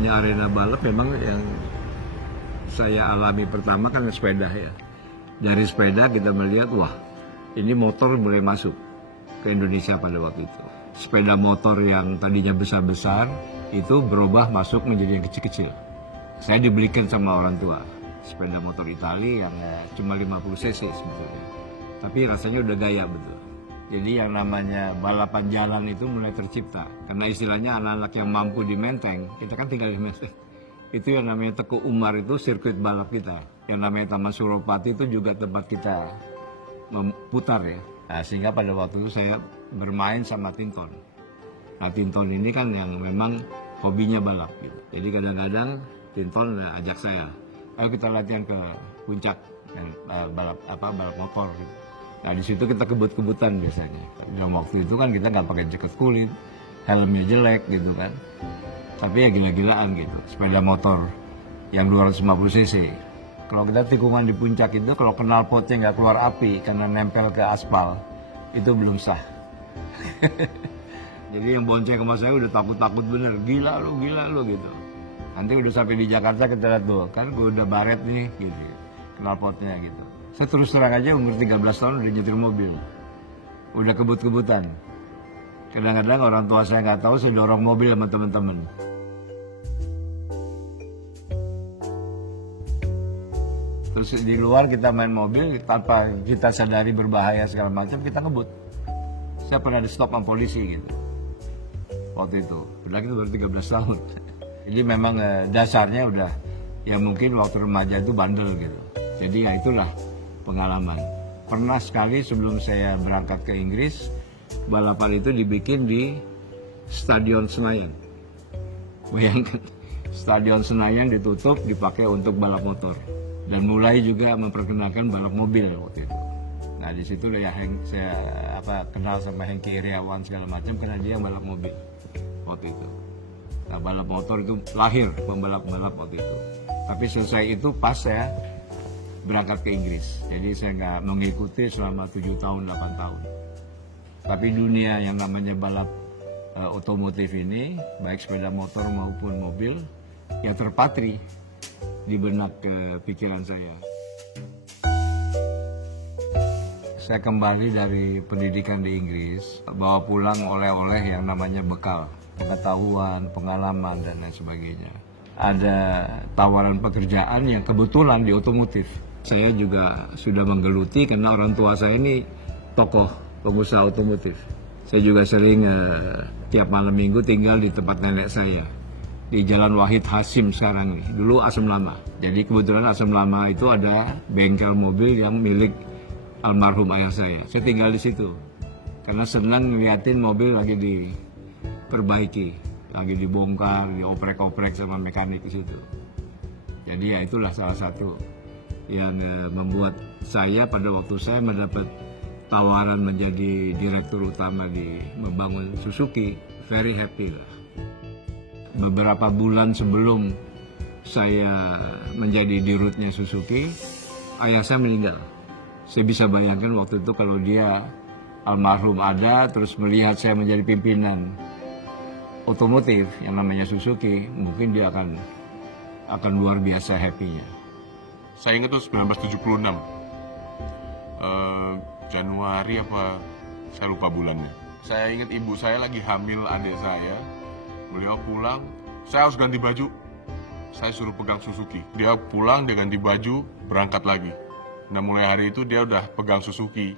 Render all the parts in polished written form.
namanya arena balap memang yang saya alami pertama kan sepeda ya. Dari sepeda kita melihat, wah ini motor mulai masuk ke Indonesia pada waktu itu. Sepeda motor yang tadinya besar-besar itu berubah masuk menjadi yang kecil-kecil. Saya dibelikan sama orang tua sepeda motor Italia yang cuma 50 cc sebetulnya. Tapi rasanya udah gaya betul. Jadi yang namanya balapan jalan itu mulai tercipta. Karena istilahnya anak-anak yang mampu di Menteng, kita kan tinggal di Menteng. Itu yang namanya Teguh Umar itu sirkuit balap kita. Yang namanya Taman Suropati itu juga tempat kita memutar ya. Nah, sehingga pada waktu itu saya bermain sama Tinton. Nah Tinton ini kan yang memang hobinya balap gitu. Jadi kadang-kadang Tinton ajak saya, ayo kita latihan ke puncak dan balap motor gitu. Nah di situ kita kebut-kebutan biasanya. Dan waktu itu kan kita nggak pakai jaket kulit, helmnya jelek gitu kan. Tapi ya gila-gilaan gitu, sepeda motor yang 250 cc. Kalau kita tikungan di puncak itu, kalau knalpotnya nggak keluar api karena nempel ke aspal, itu belum sah. Jadi yang bonceng sama saya udah takut-takut bener, gila lu gitu. Nanti udah sampai di Jakarta kita lihat tuh, kan gue udah baret nih gitu, knalpotnya gitu. Saya terus terang aja umur 13 tahun udah nyetir mobil, udah kebut-kebutan. Kadang-kadang orang tua saya nggak tahu saya dorong mobil sama teman-teman. Terus di luar kita main mobil tanpa kita sadari berbahaya segala macam, kita ngebut. Saya pernah di stop sama polisi gitu waktu itu, padahal kita baru 13 tahun. Jadi memang dasarnya udah ya mungkin waktu remaja itu bandel gitu. Jadi ya itulah pengalaman. Pernah sekali sebelum saya berangkat ke Inggris, balapan itu dibikin di Stadion Senayan. Bayangkan, Stadion Senayan ditutup dipakai untuk balap motor. Dan mulai juga memperkenalkan balap mobil waktu itu. Nah di situ ya saya kenal sama Hengki Iriawan segala macam karena dia balap mobil waktu itu. Nah balap motor itu lahir pembalap-balap waktu itu. Tapi selesai itu pas saya berangkat ke Inggris. Jadi saya nggak mengikuti selama 7 tahun, 8 tahun. Tapi dunia yang namanya balap otomotif ini, baik sepeda motor maupun mobil, ya terpatri di benak pikiran saya. Saya kembali dari pendidikan di Inggris, bawa pulang oleh-oleh yang namanya bekal, pengetahuan, pengalaman, dan lain sebagainya. Ada tawaran pekerjaan yang kebetulan di otomotif. Saya juga sudah menggeluti karena orang tua saya ini tokoh pengusaha otomotif. Saya juga sering tiap malam minggu tinggal di tempat nenek saya di Jalan Wahid Hasim sekarang nih. Dulu Asem Lama. Jadi kebetulan Asem Lama itu ada bengkel mobil yang milik almarhum ayah saya. Saya tinggal di situ karena senang ngeliatin mobil lagi diperbaiki, lagi dibongkar, dioprek-oprek sama mekanik di situ. Jadi ya itulah salah satu yang membuat saya pada waktu saya mendapat tawaran menjadi direktur utama di membangun Suzuki, very happy lah. Beberapa bulan sebelum saya menjadi dirutnya Suzuki, ayah saya meninggal. Saya bisa bayangkan waktu itu kalau dia almarhum ada, terus melihat saya menjadi pimpinan otomotif yang namanya Suzuki, mungkin dia akan luar biasa happy-nya. Saya ingat tuh 1976, Januari apa, saya lupa bulannya. Saya ingat ibu saya lagi hamil adik saya. Beliau pulang, saya harus ganti baju. Saya suruh pegang Suzuki. Dia pulang, dia ganti baju, berangkat lagi. Nah mulai hari itu dia udah pegang Suzuki.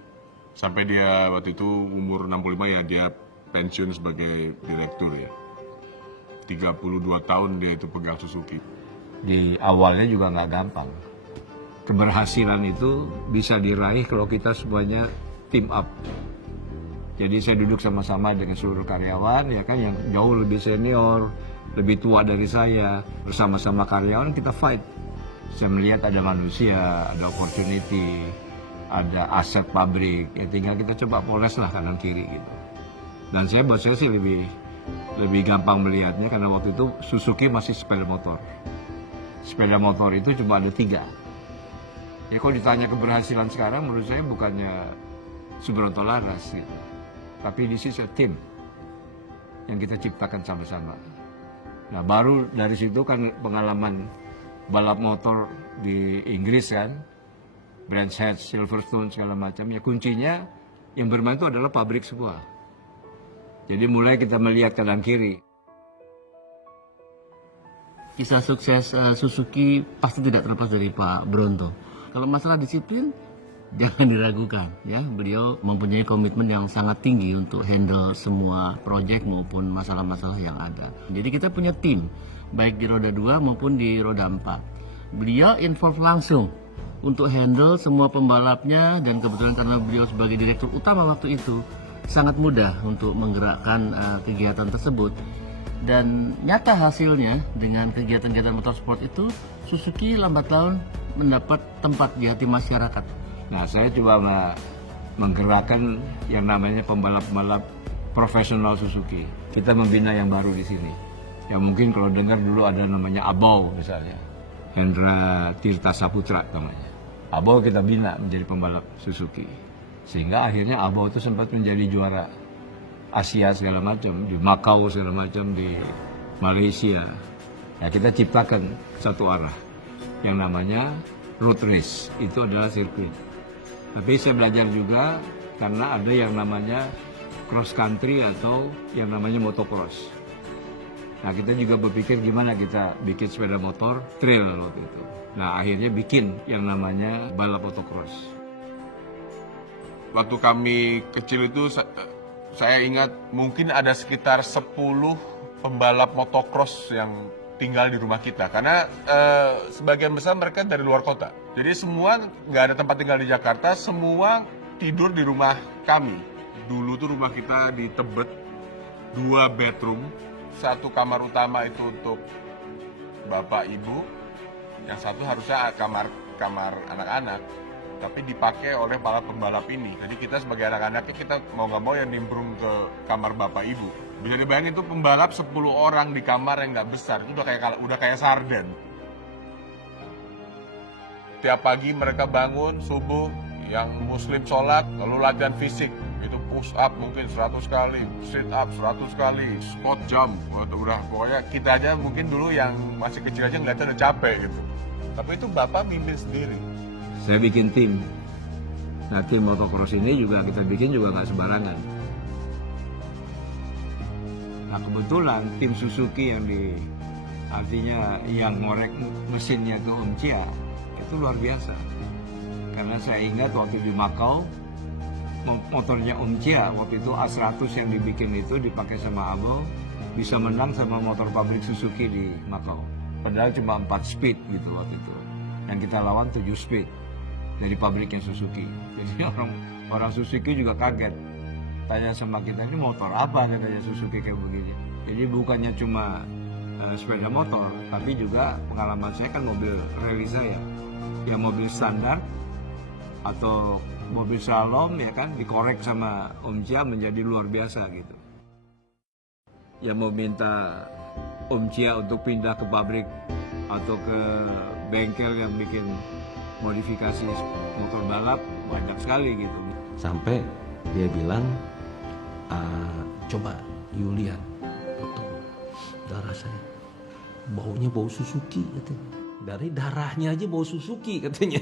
Sampai dia waktu itu umur 65 ya, dia pensiun sebagai direktur ya. 32 tahun dia itu pegang Suzuki. Di awalnya juga nggak gampang. Keberhasilan itu bisa diraih kalau kita semuanya team up. Jadi saya duduk sama-sama dengan seluruh karyawan ya kan yang jauh lebih senior, lebih tua dari saya, bersama-sama karyawan kita fight. Saya melihat ada manusia, ada opportunity, ada aset pabrik, ya tinggal kita coba poles lah kanan kiri gitu. Dan buat saya sih lebih gampang melihatnya karena waktu itu Suzuki masih sepeda motor. Sepeda motor itu cuma ada 3. Ya kalau ditanya keberhasilan sekarang menurut saya bukannya Subroto Laras gitu. Tapi this is a team yang kita ciptakan sama-sama. Nah baru dari situ kan pengalaman balap motor di Inggris kan, Brands Hatch, Silverstone segala macam. Ya kuncinya yang bermain itu adalah pabrik semua. Jadi mulai kita melihat kanan kiri. Kisah sukses Suzuki pasti tidak terlepas dari Pak Bronto. Kalau masalah disiplin, jangan diragukan ya. Beliau mempunyai komitmen yang sangat tinggi untuk handle semua proyek maupun masalah-masalah yang ada. Jadi kita punya tim, baik di roda 2 maupun di roda 4. Beliau involve langsung untuk handle semua pembalapnya, dan kebetulan karena beliau sebagai direktur utama waktu itu, sangat mudah untuk menggerakkan kegiatan tersebut. Dan nyata hasilnya dengan kegiatan-kegiatan motorsport itu, Suzuki lambat laun mendapat tempat di hati masyarakat. Nah saya coba menggerakkan yang namanya pembalap-pembalap profesional Suzuki. Kita membina yang baru di sini. Yang mungkin kalau dengar dulu ada namanya Abau misalnya, Hendra Tirta Saputra namanya. Abau kita bina menjadi pembalap Suzuki. Sehingga akhirnya Abau itu sempat menjadi juara Asia segala macam, di Macau segala macam, di Malaysia. Nah, kita ciptakan satu arah yang namanya road race, itu adalah sirkuit. Tapi saya belajar juga karena ada yang namanya cross country atau yang namanya motocross. Nah, kita juga berpikir gimana kita bikin sepeda motor trail waktu itu. Nah, akhirnya bikin yang namanya balap motocross. Waktu kami kecil itu saya ingat mungkin ada sekitar 10 pembalap motocross yang tinggal di rumah kita. Karena sebagian besar mereka dari luar kota. Jadi semua nggak ada tempat tinggal di Jakarta, semua tidur di rumah kami. Dulu tuh rumah kita di Tebet, 2 bedroom, 1 kamar utama itu untuk bapak ibu, yang satu harusnya kamar anak-anak. Tapi dipakai oleh para pembalap ini. Jadi kita sebagai anak-anaknya kita mau nggak mau yang nimbrung ke kamar bapak ibu. Bisa dibayangin itu pembalap 10 orang di kamar yang nggak besar. Itu udah kayak sarden. Tiap pagi mereka bangun subuh, yang muslim sholat, lalu latihan fisik. Itu push up mungkin 100 kali, sit up 100 kali, squat jump. Udah pokoknya kita aja mungkin dulu yang masih kecil aja ngeliatnya udah capek gitu. Tapi itu bapak mimpin sendiri. Saya bikin tim. Nah, tim motocross ini juga kita bikin juga nggak sembarangan. Nah, kebetulan tim Suzuki artinya yang ngorek mesinnya itu Om Chia, itu luar biasa. Karena saya ingat waktu di Macau, motornya Om Chia waktu itu A100 yang dibikin itu dipakai sama Abau, bisa menang sama motor pabrik Suzuki di Macau. Padahal cuma 4 speed gitu waktu itu. Dan kita lawan 7 speed dari pabriknya Suzuki. Jadi orang Suzuki juga kaget. Tanya sama kita, ini motor apa katanya Suzuki kayak begini. Jadi bukannya cuma sepeda motor, tapi juga pengalaman saya kan mobil rally saya. Ya mobil standar atau mobil slalom ya kan dikorek sama Om Chia menjadi luar biasa gitu. Ya mau minta Om Chia untuk pindah ke pabrik atau ke bengkel yang bikin modifikasi motor balap banyak sekali gitu. Sampai dia bilang, coba you lihat foto darah saya, baunya bau Suzuki katanya. Dari darahnya aja bau Suzuki katanya.